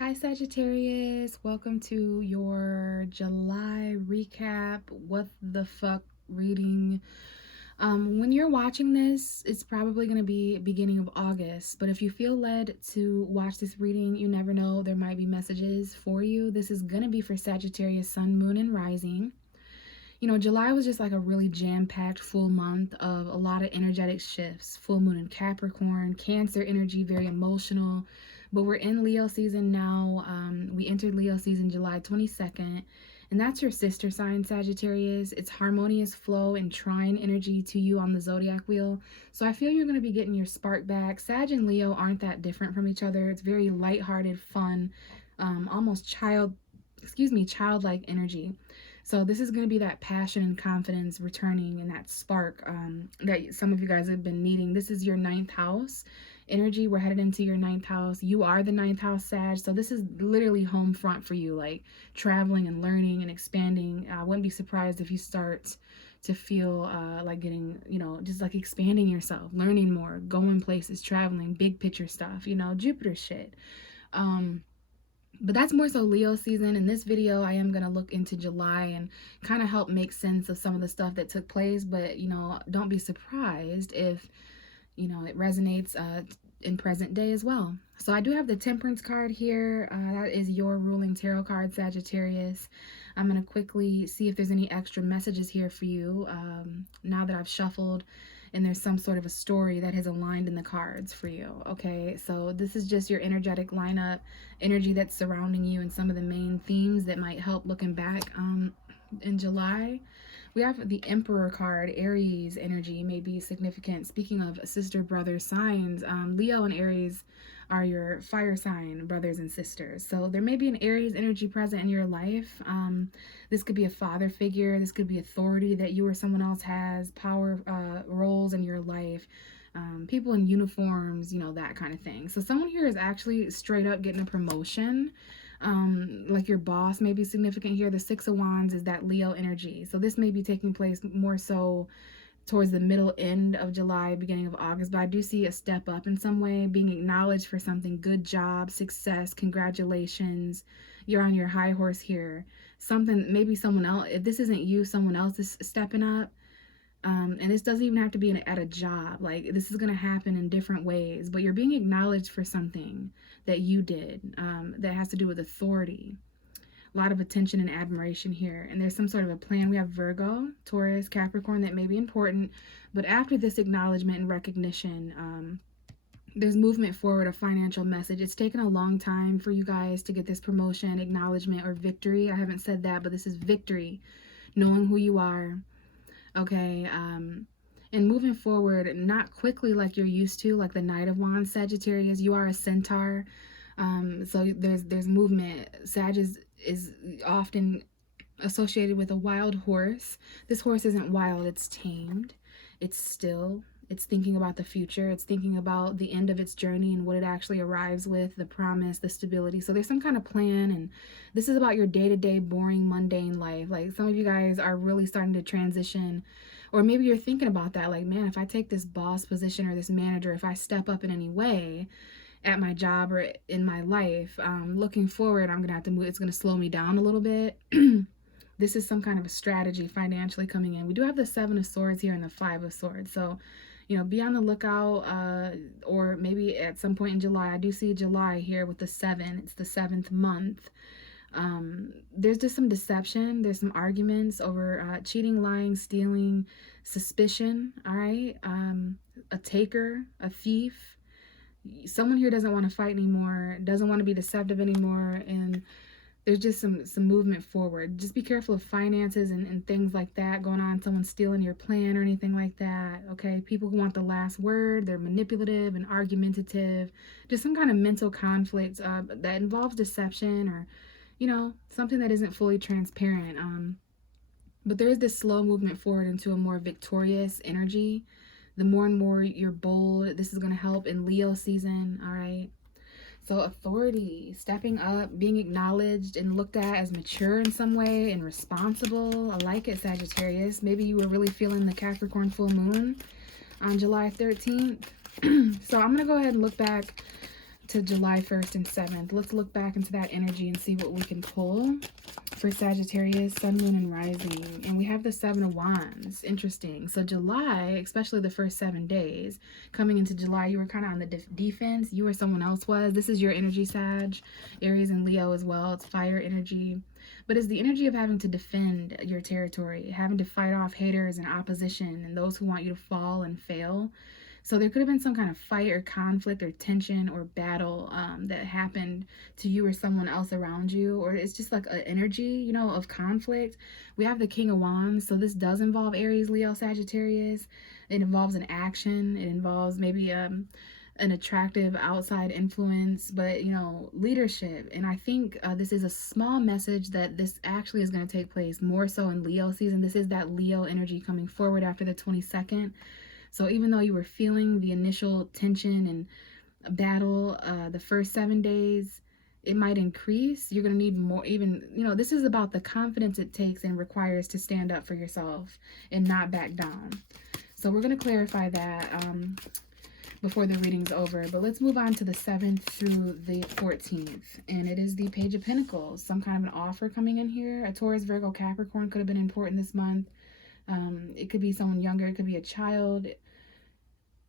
Hi Sagittarius, welcome to your July recap, what the fuck reading. When you're watching this, it's probably going to be beginning of August, but if you feel led to watch this reading, you never know, there might be messages for you. This is going to be for Sagittarius, Sun, Moon, and Rising. You know, July was just like a really jam-packed full month of a lot of energetic shifts. Full moon in Capricorn, Cancer energy, very emotional. But we're in Leo season now. We entered Leo season July 22nd. And that's your sister sign, Sagittarius. It's harmonious flow and trine energy to you on the zodiac wheel. So I feel you're going to be getting your spark back. Sag and Leo aren't that different from each other. It's very lighthearted, fun, almost childlike energy. So this is going to be that passion and confidence returning and that spark that some of you guys have been needing. This is your 9th house energy. We're headed into your 9th house. You are the 9th house, Sag. So this is literally home front for you, like traveling and learning and expanding. I wouldn't be surprised if you start to feel like getting, you know, just like expanding yourself, learning more, going places, traveling, big picture stuff, you know, Jupiter shit. But that's more so Leo season. In this video, I am going to look into July and kind of help make sense of some of the stuff that took place. But, you know, don't be surprised if, you know, it resonates in present day as well. So I do have the Temperance card here. That is your ruling tarot card, Sagittarius. I'm going to quickly see if there's any extra messages here for you now that I've shuffled and there's some sort of a story that has aligned in the cards for you. Okay, so this is just your energetic lineup, energy that's surrounding you, and some of the main themes that might help looking back in July. We have the Emperor card. Aries energy may be significant. Speaking of sister brother signs, Leo and Aries are your fire sign brothers and sisters. So there may be an Aries energy present in your life. This could be a father figure. This could be authority that you or someone else has, power roles in your life. People in uniforms, you know, that kind of thing. So someone here is actually straight up getting a promotion. Like your boss may be significant here. The Six of Wands is that Leo energy. So this may be taking place more so towards the middle end of July, beginning of August, but I do see a step up in some way, being acknowledged for something. Good job, success, congratulations. You're on your high horse here. Something, maybe someone else, if this isn't you, someone else is stepping up. And this doesn't even have to be at a job. Like, this is going to happen in different ways, but you're being acknowledged for something that you did that has to do with authority. A lot of attention and admiration here. And there's some sort of a plan. We have Virgo, Taurus, Capricorn that may be important. But after this acknowledgement and recognition, there's movement forward, a financial message. It's taken a long time for you guys to get this promotion, acknowledgement, or victory. I haven't said that, but this is victory. Knowing who you are. Okay, and moving forward, not quickly like you're used to, like the Knight of Wands, Sagittarius. You are a centaur, so there's movement. Sag is often associated with a wild horse. This horse isn't wild, it's tamed, it's still, it's thinking about the future, it's thinking about the end of its journey and what it actually arrives with, the promise, the stability. So there's some kind of plan, and this is about your day-to-day boring, mundane life. Like, some of you guys are really starting to transition, or maybe you're thinking about that, like, man, if I take this boss position or this manager, if I step up in any way at my job or in my life, looking forward, I'm gonna have to move, it's gonna slow me down a little bit. This is some kind of a strategy financially coming in. We do have the Seven of Swords here and the Five of Swords. So, you know, be on the lookout, or maybe at some point in July. I do see July here with the 7. It's the 7th month. There's just some deception. There's some arguments over cheating, lying, stealing, suspicion, all right? A taker, a thief. Someone here doesn't want to fight anymore, doesn't want to be deceptive anymore, and there's just some movement forward. Just be careful of finances and things like that going on. Someone stealing your plan or anything like that, okay? People who want the last word, they're manipulative and argumentative. Just some kind of mental conflict that involves deception, or, you know, something that isn't fully transparent. But there is this slow movement forward into a more victorious energy. The more and more you're bold, this is going to help in Leo season, all right? So authority, stepping up, being acknowledged and looked at as mature in some way and responsible. I like it, Sagittarius. Maybe you were really feeling the Capricorn full moon on July 13th. So I'm going to go ahead and look back to July 1st and 7th. Let's look back into that energy and see what we can pull for Sagittarius, Sun, Moon, and Rising. And we have the Seven of Wands. Interesting. So July, especially the first 7 days, coming into July, you were kind of on the defense. You or someone else was. This is your energy, Sag. Aries and Leo as well. It's fire energy. But it's the energy of having to defend your territory, having to fight off haters and opposition and those who want you to fall and fail. So there could have been some kind of fight or conflict or tension or battle that happened to you or someone else around you. Or it's just like an energy, you know, of conflict. We have the King of Wands. So this does involve Aries, Leo, Sagittarius. It involves an action. It involves maybe an attractive outside influence, but, you know, leadership. And I think this is a small message that this actually is going to take place more so in Leo season. This is that Leo energy coming forward after the 22nd. So even though you were feeling the initial tension and battle the first 7 days, it might increase. You're going to need more. Even, you know, this is about the confidence it takes and requires to stand up for yourself and not back down. So we're going to clarify that before the reading's over. But let's move on to the 7th through the 14th. And it is the Page of Pentacles. Some kind of an offer coming in here. A Taurus, Virgo, Capricorn could have been important this month. It could be someone younger. It could be a child.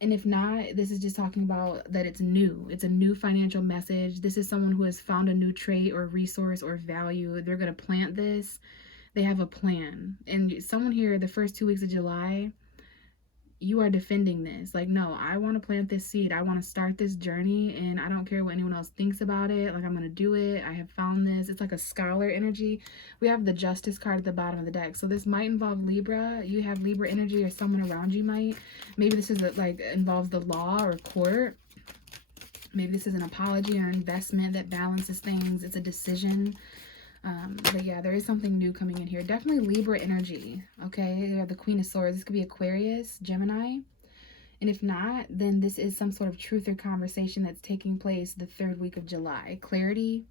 And if not, this is just talking about that it's new. It's a new financial message. This is someone who has found a new trait or resource or value. They're going to plant this. They have a plan. And someone here, the first 2 weeks of July, you are defending this. Like, no, I want to plant this seed. I want to start this journey, and I don't care what anyone else thinks about it. Like, I'm going to do it. I have found this. It's like a scholar energy. We have the Justice card at the bottom of the deck. So this might involve Libra. You have Libra energy, or someone around you might. Maybe this is like involves the law or court. Maybe this is an apology or investment that balances things. It's a decision. But yeah, there is something new coming in here. Definitely Libra energy. Okay, you have the Queen of Swords. This could be Aquarius, Gemini. And if not, then this is some sort of truth or conversation that's taking place the 3rd week of July. Clarity,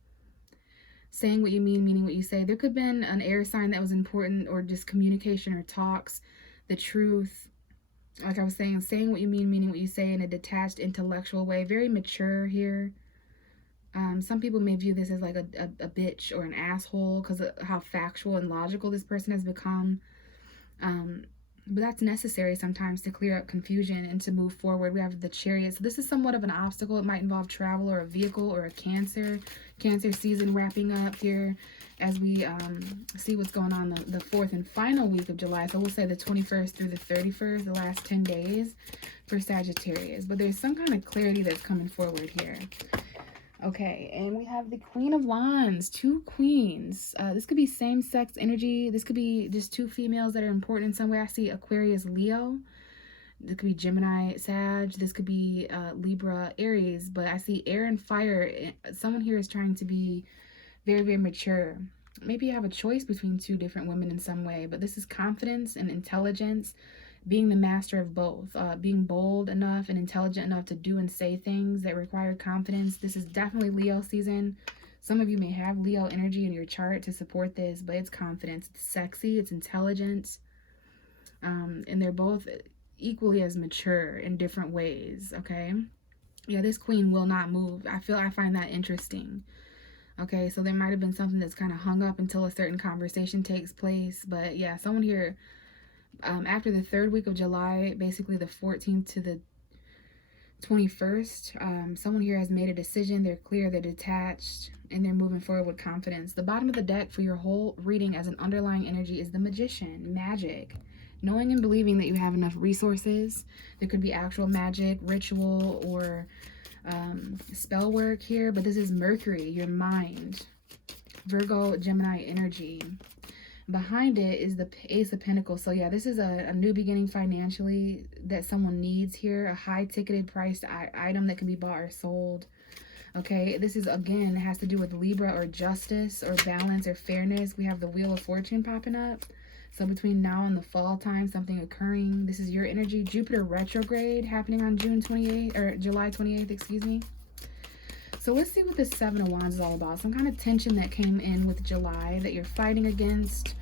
saying what you mean, meaning what you say. There could have been an air sign that was important, or just communication or talks, the truth. Like I was saying what you mean, meaning what you say, in a detached, intellectual way. Very mature here. Some people may view this as like a bitch or an asshole because of how factual and logical this person has become. But that's necessary sometimes to clear up confusion and to move forward. We have the Chariot. So this is somewhat of an obstacle. It might involve travel or a vehicle or a Cancer season wrapping up here as we see what's going on the 4th and final week of July. So we'll say the 21st through the 31st, the last 10 days for Sagittarius. But there's some kind of clarity that's coming forward here. Okay, and we have the Queen of Wands, 2 queens. This could be same-sex energy. This could be just 2 females that are important in some way. I see Aquarius, Leo. This could be Gemini, Sag. This could be Libra, Aries. But I see air and fire. Someone here is trying to be very, very mature. Maybe you have a choice between 2 different women in some way. But this is confidence and intelligence. Being the master of both, being bold enough and intelligent enough to do and say things that require confidence. This is definitely Leo season. Some of you may have Leo energy in your chart to support this, but it's confidence, it's sexy, it's intelligence, and they're both equally as mature in different ways. Okay, yeah, this queen will not move. I find that interesting. Okay, so there might have been something that's kind of hung up until a certain conversation takes place, but yeah, someone here after the 3rd week of July, basically the 14th to the 21st, someone here has made a decision. They're clear, they're detached, and they're moving forward with confidence. The bottom of the deck for your whole reading as an underlying energy is the Magician, magic. Knowing and believing that you have enough resources. There could be actual magic, ritual, or spell work here, but this is Mercury, your mind. Virgo, Gemini energy. Behind it is the Ace of Pentacles. So yeah, this is a new beginning financially that someone needs here. A high-ticketed priced item that can be bought or sold. Okay, this is, again, it has to do with Libra or justice or balance or fairness. We have the Wheel of Fortune popping up. So between now and the fall time, something occurring. This is your energy. Jupiter retrograde happening on June 28th, or July 28th, excuse me. So let's see what this 7 of Wands is all about. Some kind of tension that came in with July that you're fighting against.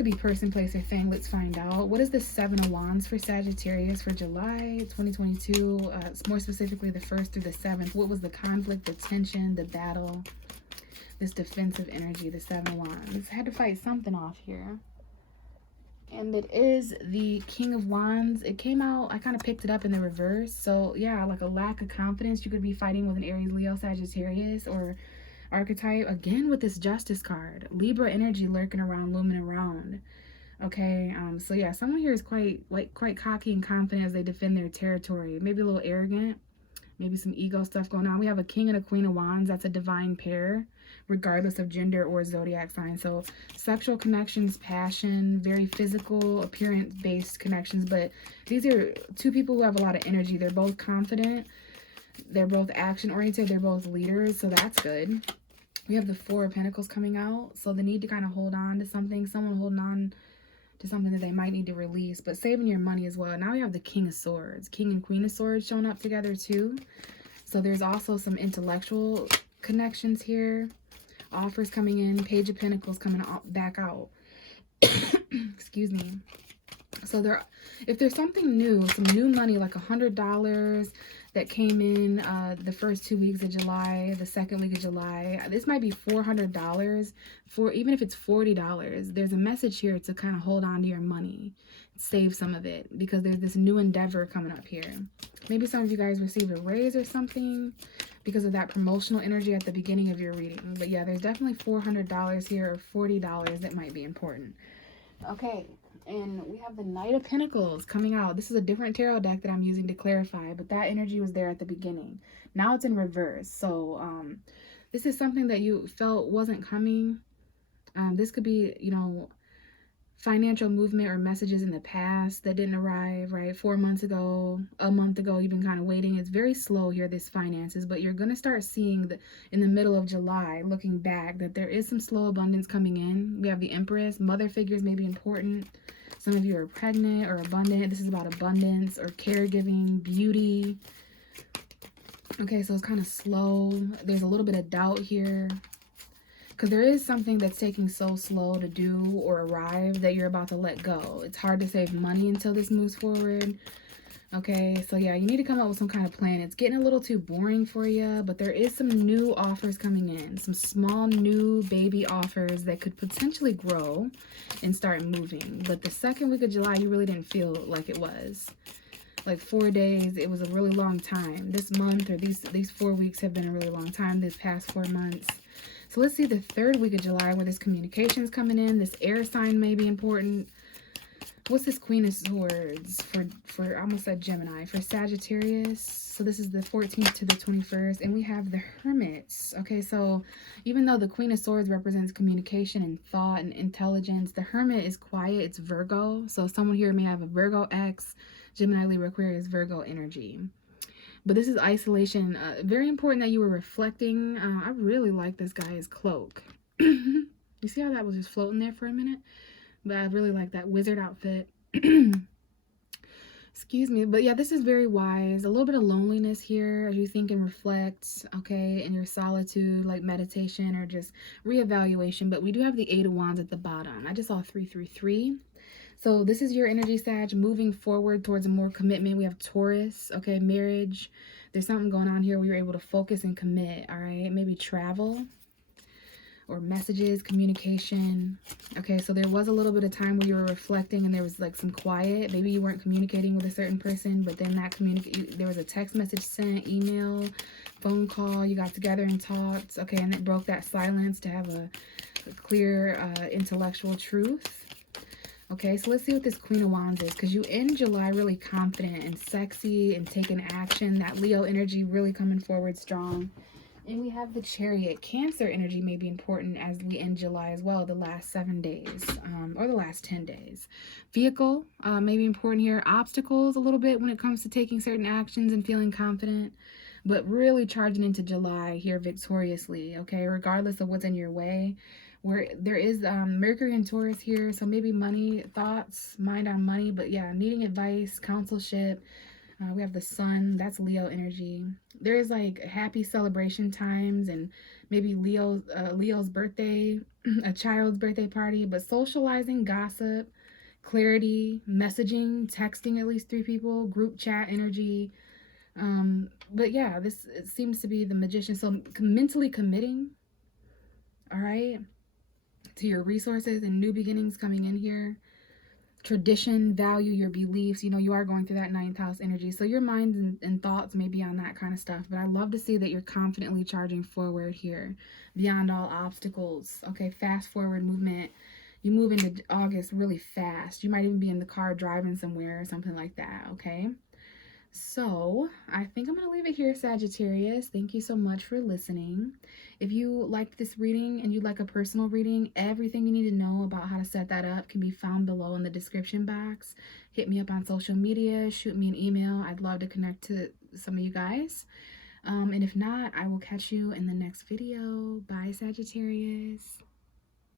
could be person, place, or thing. Let's find out. What is the 7 of Wands for Sagittarius for July 2022? More specifically, the 1st through the 7th. What was the conflict, the tension, the battle, this defensive energy, the 7 of Wands? I had to fight something off here. And it is the King of Wands. It came out, I kind of picked it up in the reverse. So yeah, like a lack of confidence. You could be fighting with an Aries, Leo, Sagittarius, or archetype. Again, with this Justice card. Libra energy lurking around, looming around. Okay, so yeah, someone here is quite cocky and confident as they defend their territory. Maybe a little arrogant. Maybe some ego stuff going on. We have a King and a Queen of Wands. That's a divine pair, regardless of gender or zodiac sign. So sexual connections, passion, very physical, appearance-based connections. But these are two people who have a lot of energy. They're both confident. They're both action-oriented. They're both leaders. So that's good. We have the 4 of Pentacles coming out. So the need to kind of hold on to something. Someone holding on to something that they might need to release, but saving your money as well. Now we have the King of Swords. King and Queen of Swords showing up together too. So there's also some intellectual connections here. Offers coming in. Page of Pentacles coming back out. Excuse me. So if there's something new, some new money, like $100 that came in the first 2 weeks of July, the second week of July, this might be $400. For even if it's $40, there's a message here to kind of hold on to your money, save some of it, because there's this new endeavor coming up here. Maybe some of you guys receive a raise or something because of that promotional energy at the beginning of your reading. But yeah, there's definitely $400 here, or $40 that might be important. Okay. And we have the Knight of Pentacles coming out. This is a different tarot deck that I'm using to clarify, but that energy was there at the beginning. Now it's in reverse. So this is something that you felt wasn't coming. This could be, you know, financial movement or messages in the past that didn't arrive, right? 4 months ago, a month ago, you've been kind of waiting. It's very slow here, this finances, but you're going to start seeing in the middle of July, looking back, that there is some slow abundance coming in. We have the Empress. Mother figures may be important. Some of you are pregnant or abundant. This is about abundance or caregiving, beauty. Okay, so it's kind of slow. There's a little bit of doubt here, because there is something that's taking so slow to do or arrive that you're about to let go. It's hard to save money until this moves forward. Okay, so yeah, you need to come up with some kind of plan. It's getting a little too boring for you, but there is some new offers coming in. Some small new baby offers that could potentially grow and start moving. But the second week of July, you really didn't feel like it was. Like 4 days, it was a really long time. This month or these 4 weeks have been a really long time, this past 4 months. So let's see the third week of July, where this communication is coming in. This air sign may be important. What's this Queen of Swords for I almost said Gemini, for Sagittarius? So this is the 14th to the 21st, and we have the Hermits. Okay, so even though the Queen of Swords represents communication and thought and intelligence, the Hermit is quiet. It's Virgo. So someone here may have a Virgo X, Gemini, Libra, Aquarius, Virgo energy. But this is isolation. Very important that you were reflecting. I really like this guy's cloak. You see how that was just floating there for a minute? But I really like that wizard outfit. Excuse me. But yeah, this is very wise. A little bit of loneliness here as you think and reflect, okay, in your solitude, like meditation or just reevaluation. But we do have the 8 of Wands at the bottom. I just saw 333. So this is your energy, Sag, moving forward towards a more commitment. We have Taurus, okay, marriage. There's something going on here where you're able to focus and commit, all right? Maybe travel or messages, communication. Okay, so there was a little bit of time where you were reflecting and there was like some quiet. Maybe you weren't communicating with a certain person, but then that there was a text message sent, email, phone call. You got together and talked, okay, and it broke that silence to have a clear intellectual truth. Okay, so let's see what this Queen of Wands is, because you end July really confident and sexy and taking action. That Leo energy really coming forward strong. And we have the Chariot. Cancer energy may be important as we end July as well, the last 7 days or the last 10 days. Vehicle may be important here. Obstacles a little bit when it comes to taking certain actions and feeling confident, but really charging into July here victoriously, okay, regardless of what's in your way. Where there is Mercury and Taurus here, so maybe money, thoughts, mind on money, but yeah, needing advice, counselship, We have the sun, that's Leo energy. There is like happy celebration times and maybe Leo's birthday, a child's birthday party, but socializing, gossip, clarity, messaging, texting at least 3 people, group chat energy. But yeah, this it seems to be the magician. So mentally committing, all right, to your resources and new beginnings coming in here. Tradition, value, your beliefs. You know, you are going through that ninth house energy. So your mind and thoughts may be on that kind of stuff. But I love to see that you're confidently charging forward here beyond all obstacles. Okay, fast forward movement. You move into August really fast. You might even be in the car driving somewhere or something like that. Okay. So I think I'm going to leave it here, Sagittarius. Thank you so much for listening. If you liked this reading and you'd like a personal reading, everything you need to know about how to set that up can be found below in the description box. Hit me up on social media, shoot me an email. I'd love to connect to some of you guys. And if not, I will catch you in the next video. Bye, Sagittarius.